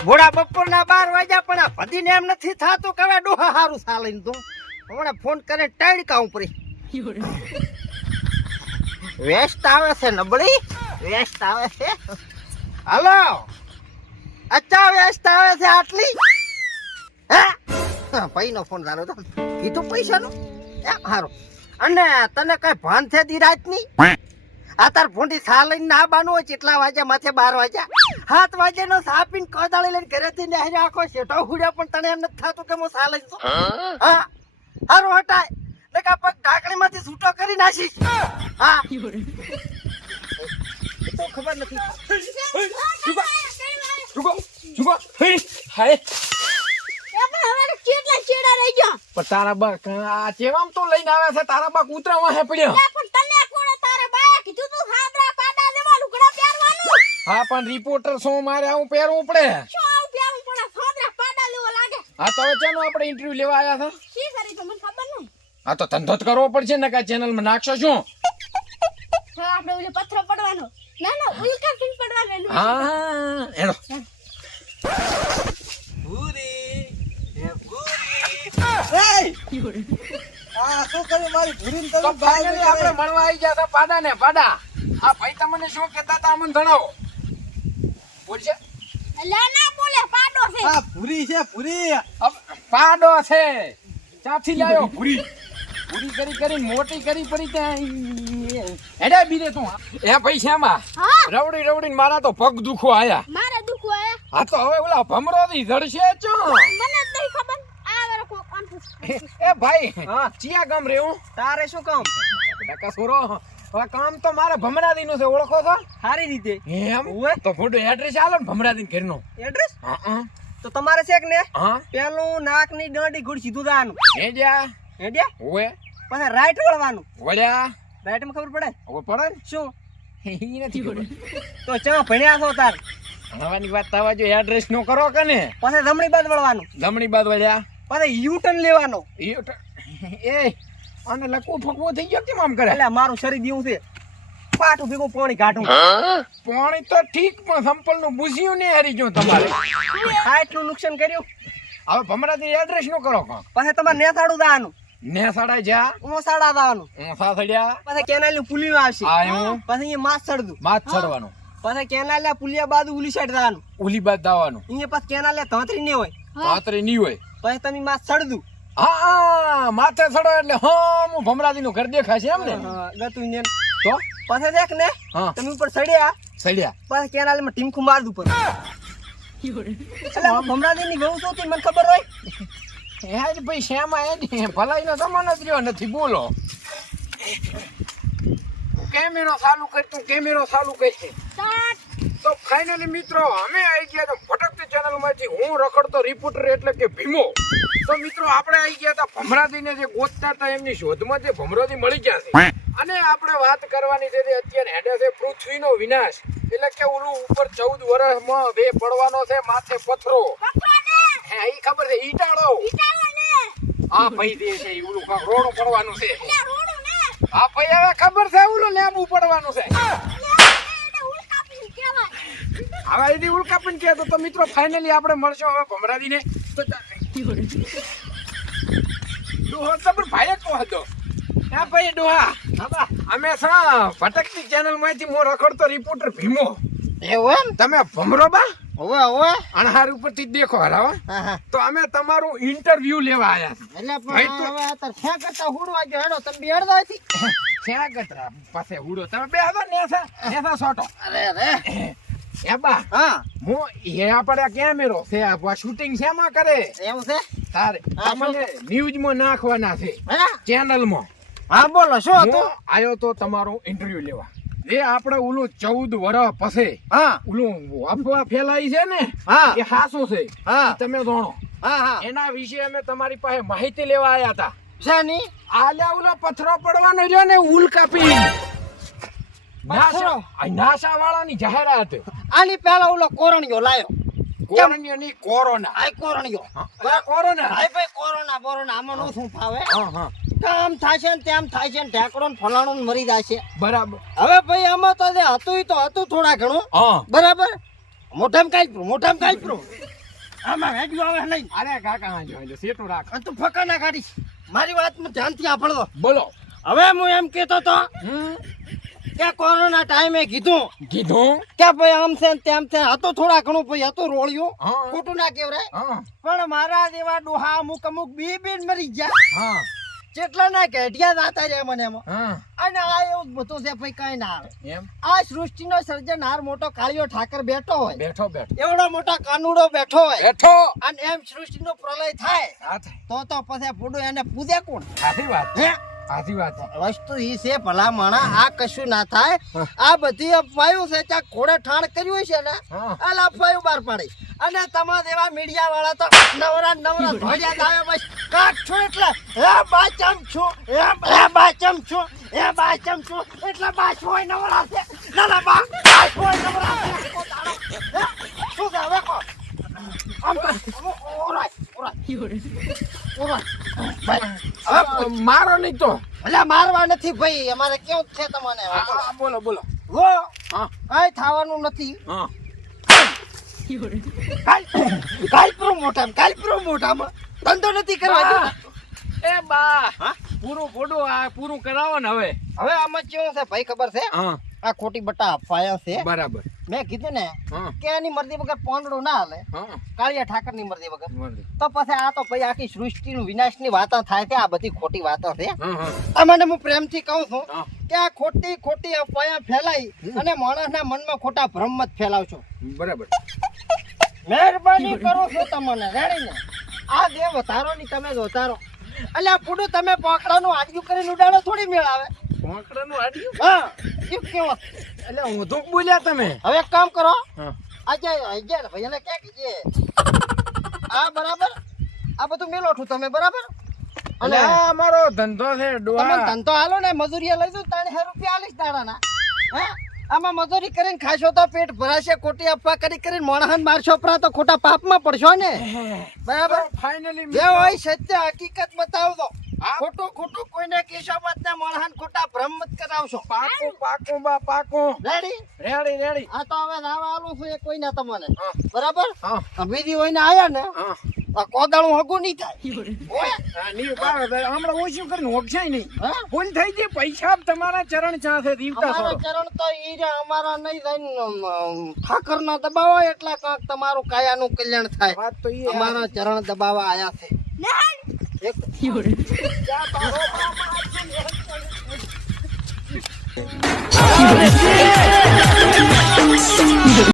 ઘોડા બપોરના 12 વાગ્યા પણ આ ભદીને એમ નથી થાતું કે હવે ડોહા હારું સાલીને તું હમણાં ફોન કરે ટાઈડકા ઉપરી વેસ્ટ આવે છે નબળી વેસ્ટ આવે છે હાલો અચ્છા વેસ્ટ આવે છે આટલી હે ભાઈ નો ફોન લાલો તો કીધું પૈસાનું એમ હારું અને તને કઈ ભાન છે દી રાતની આ તાર ભૂંડી સા લઈને ના બાનું હોય કેટલા વાગ્યા માથે 12 વાગ્યા 7 વાગ્યાનો સા પીને કોદાળી લઈને ઘરેથી નહેરે આખો શેઠો હુડ્યા પણ તને એમ નથી થતું કે હું સા લઈને છું હા હારું હટાય લેકા પગ ઢાંકણીમાંથી છૂટો કરી નાખીશ હા તો ખબર નથી જુગો હાય કેટલા ચેડા રહી ગયા પણ તારા બા આ ચેવામ તો લઈને આવે છે તારા બા કૂતરામાં હે પડ્યો પણ તને કોણે તારા બાયા કીધું તું હાદરા પાડા લેવા લુગડા પહેરવાનું હા પણ રિપોર્ટર શું મારે આવું પહેરવું પડે શું આવું પહેરવું પડે હાદરા પાડા લેવા લાગે હા તો હવે ચાલો આપણે ઇન્ટરવ્યુ લેવા આવ્યા હતા શી કરી તો મને ખબર નહીં હા તો ધંધો જ કરવો પડશે ને કા ચેનલમાં નાખશો શું હા આપણે ઓલે પથ્થર પડવાનો ના ઉલકા ફીન પડવાનું હા હેલો આ શું કર્યું મારી ભૂરીને તો ફાઇનલી આપણે મળવા આવી ગયા હતા પાડા ને પાડા આ ભાઈ તમને શું કહેતા હતા અમને જણાવો બોલશે લે ના બોલે પાડો છે આ ભૂરી છે ભૂરી પાડો છે ક્યાંથી લાવ્યો ભૂરી ભૂરી કરી મોટી કરી પડી ત્યાં હેડે બીરે તું એ ભાઈ શ્યામા હા રવડી મારા તો પગ દુખો આયા મારે દુખો આયા હા તો હવે ઓલા ભમરોથી જડશે ચો મને જ નહીં ખબર આ વેરો કો કોન્ફ્યુઝ એ ભાઈ હા ચિયા ગામ રેવું તારે શું કામ ડકા સોરો હવે કામ તો મારે ભમરાદીનું છે ઓળખો છો સારી રીતે એમ તો ફોટો એડ્રેસ આલો ને ભમરાદીન ઘરનો એડ્રેસ હા તો તમારે છે કે ને હા પેલું નાકની ડંડી ગુડ સીધું જવાનું હે જા હેડ્યા ઓએ પછી રાઈટ વળવાનું વળ્યા રાઈટ માં ખબર પડે હવે પડે ને શું ઈ નથી ખબર તો ચા ભણ્યા છો તાર ભણવાની વાત થવા જો એડ્રેસ નો કરો કે ને પછી જમણી બાદ વળવાનું જમણી બાદ વળ્યા પછી યુ ટર્ન લેવાનો એ અને લકવું ફકવું થઈ ગયો કેમ આમ કરે એટલે મારું શરીર દીવું છે પાટું ભેગું પાણી કાઢું પાણી તો ઠીક પણ સંપલ નું બુઝિયું ને હારી ગયો તમારે આટલું નુકસાન કર્યું હવે ભમરાથી એડ્રેસ નો કરો કો પછી તમારે નેસાડું જવાનું ને સાડા જા ઓસાડા જવાનું ઊંસા સડ્યા પછી કેનાલ પુલી આવશે આયું પછી અહીંયા માસ ચડતું માથ ચડવાનું પછી કેનાલ પુલિયા બાજુ ઉલી સાઈડ જવાનું ઉલી બાદ દાવાનું અહીંયા પછી કેનાલ ધોતરી નહીં હોય પાતરી નહીં હોય પછી તમે માસ ચડતું હા માથે ચડો એટલે હા હું ભમરાદી નું ઘર દેખાશે એમ ને ગતું ને તો પછી દેખ ને હા તમે ઉપર ચડ્યા સડ્યા પછી કેનાલ માં ટીમખું માર દઉં પર એટલે ભમરાદી ની બહુ શું મને ખબર હોય યાર ભાઈ શ્યામા એ ભલાઈ નો જમાનો જ રહ્યો નથી બોલો કેમેરો ચાલુ કર તું કેમેરો ચાલુ કર સ્ટાર્ટ તો ફાઇનલી મિત્રો અમે આવી ગયા તો ભટકતી ચેનલ માંથી હું રખડતો રિપોર્ટર એટલે કે ભીમો તો મિત્રો આપણે આવી ગયા હતા ભમરાદીને જે ગોતતા હતા એમની શોધમાં જે ભમરાદી મળી ગયા છે અને આપણે વાત કરવાની છે અત્યારે હેડે છે પૃથ્વીનો વિનાશ એટલે કે ઓલું ઉપર 14 વર્ષમાં બે પડવાનો છે માથે પથરો હે ઈ ખબર છે ઈટાળો હા ભાઈ દે છે ઓલું રોડું પડવાનું છે હા ભાઈ હવે ખબર છે ઓલું લેબુ પડવાનું છે હવે એની ઉલ્કાપન કે તો મિત્રો ફાઇનલી આપણે મળશું હવે ભમરાદીને તો ડોહો તો પણ ભાઈ કો હતો હા ભાઈ ડોહા અમે સા ભટકતી ચેનલ માંથી મો રખડતો રિપોર્ટર ભીમો એવું એમ તમે ભમરો બા હોવે હોવે અણહાર ઉપરથી દેખો હરાવા હા તો અમે તમારું ઇન્ટરવ્યુ લેવા આયા એટલે ભાઈ પણ તો- હવે અત્યારે ક્યાં કરતા હુડવા ગયો હેડો તમે બેડતા હતી ક્યાં ગટરા પાસે ઉડો તમે બે હતો નેસા સોટો અરે અરે એ બા હા મો એ આપણે કેમેરો છે આ શૂટિંગ શેમાં કરે એવું છે તારે હા, તમને ન્યૂઝમાં નાખવાના છે હા ચેનલમાં હા બોલો શું હું હતું આયો તો તમારું ઇન્ટરવ્યુ લેવા એ આપણે ઓલું 14 વર્ષ પછી હા ઓલું અફવા ફેલાઈ છે ને હા એ હાસું છે હા તમે જાણો હા હા એના વિશે અમે તમારી પાસે માહિતી લેવા આયા હતા શાની આલ્યા ઓલો પથરો પડવાનો રહ્યો ને ઉલ્કાપી પથ્થરો? નાસા વાળાની જાહેરાત આની પેલા ઓલો કોરણિયો લાયો કોરોનાની કોરોના આય કોરણિયો કોરોના આય ભાઈ કોરોના બોરોના આમાં નો શું ફાવે હા હા આમ થાય છે ને તેમ થાય છે ને ઢેકડો ને ફલાણો ને મરી જાય છે બરાબર હવે ભાઈ આમાં તો જે હતું ઈ તો હતું થોડા ઘણું હા બરાબર મોઢામાં કાઈ પ્રો આમાં રેડિયો આવે નહીં. અરે કાકા હા જો સેટું રાખ. અને તું ફકા ના કાઢીશ. મારી વાતમાં ધ્યાનથી સાંભળો. બોલો. હવે હું એમ કહેતો તો હમ કે કોરોના ટાઈમે કીધું કીધું. કે ભાઈ આમ છે ને તેમ છે. હતો થોડા ઘણું ભાઈ હતું રોળિયું. હા ખોટું ના કહેવાય. હા પણ મારા જેવા ડોહા અમુક બી મરી ગયા. હા જેટલા ના કેઢિયા જાતા રહ્યા મને એમાં. હા અને આ એવું જ બધું છે ભાઈ કઈ ના આવે. એમ આ સૃષ્ટિનો સર્જનહાર મોટો કાળિયો ઠાકર બેઠો હોય. બેઠો એવડો મોટો કાનુડો બેઠો હોય. બેઠો. અને એમ સૃષ્ટિનો પ્રલય થાય હા થાય. તો પછી પૂડું એને પૂજે કોણ? સાચી વાત. હે સાચી વાત. વસ્તુ ઈ છે ભલા માણા આ કશું ના થાય. આ બધી અફવાયું છે ત્યાં ઘોડે ઠાણ કર્યું છે ને હા. આ અફવાયું બહાર પાડી. અને તમારા જેવા મીડિયા વાળા તો નવરા ધોડિયા જ આવે બસ કાક છું એટલે હે બાચમ છું હે બાચમ છું હે બાચમ છું એટલે બાચ હોય નવરા છે. ના બાચ હોય નવરા છે. હે? શું છે હવે કો આમ કર ઓરાય મારો નહીં તો. ભલે મારવા નથી ભાઈ અમારે કેવું છે તમને હા, બોલો બોલો. હો હા કઈ થવાનું નથી. હા કાલ પ્રો મોટામાં ધંધો નથી કરવા. એ બા હા? પૂરું ફોડું આ પૂરું કરાવો ને હવે. હવે આમાં કેવું છે ભાઈ ખબર છે હા આ ખોટી બટા અફવાયા છે. બરાબર. મેં કીધું ને હા કે એની મરજી વગર પોંડડું ના હાલે. હા કાળિયા ઠાકર ની મરજી વગર બરાબર. તો પછી આ તો ભાઈ આખી સૃષ્ટિ વિનાશ ની વાતો થાય છે. આ બધી ખોટી વાતો છે. હા હા તમને હું પ્રેમથી કહું છું હા. કે આ ખોટી અફવાયા ફેલાઈ અને માણસના મનમાં ખોટા ભ્રમ મત ફેલાવશો. બરાબર. મહેરબાની કરો છો તમને રેડીને આ દેવ વધારો ની તમે જ વધારો. અલ્યા પૂડું તમે પોકડાનું આડ્યું કરીને ઉડાડો થોડી મેળ આવે. કોંકડાનું આડ્યું. હા એ કેવો. એટલે ઊંધું બોલ્યા તમે. હવે એક કામ કરો હા આજે ભાઈ એને ક્યાં કીજે આ બરાબર આ બધું મેલોઠું તમે બરાબર. અને અને આ અમારો ધંધો છે તમે ડોહા. ધંધો હાલો ને મજૂરી લઈ દઉં 3000 રૂપિયા આલીશ દાડાના. હે આમાં મજૂરી કરીને ખાશો તો પેટ ભરાશે. ખોટી અફવા કરીને મોણહન મારશો પરા તો ખોટા પાપમાં પડશો ને. બરાબર ફાઇનલી જે હોય સત્ય હકીકત બતાવજો. હા. ખોટું કોઈને કેશો મત ને મોણહન ખોટા ભ્રમ મત કરાવશો. પાકું બા પાકું. Ready ready. આ તો હવે રાવા આલું છું એ કોઈ ના તમને હા. બરાબર. હા આ બીજી હોય ને આયા ને હા આ કોદાળું હગું નહીં થાય. ઓય હા, નહીં બરાબર. હમણાં ઓછું કરીને હોગશાય નહીં. હા ભૂલ થઈ ગઈ. પૈસા તમારા ચરણ ચાસે દીવતા અમારા થોડો. ચરણ તો ઈ રે અમારા નહીં થઈને ઠાકર ના દબાવો એટલે કાંક તમારું કાયાનું કલ્યાણ થાય. વાત તો ઈ અમારા ચરણ દબાવવા આયા છે. એક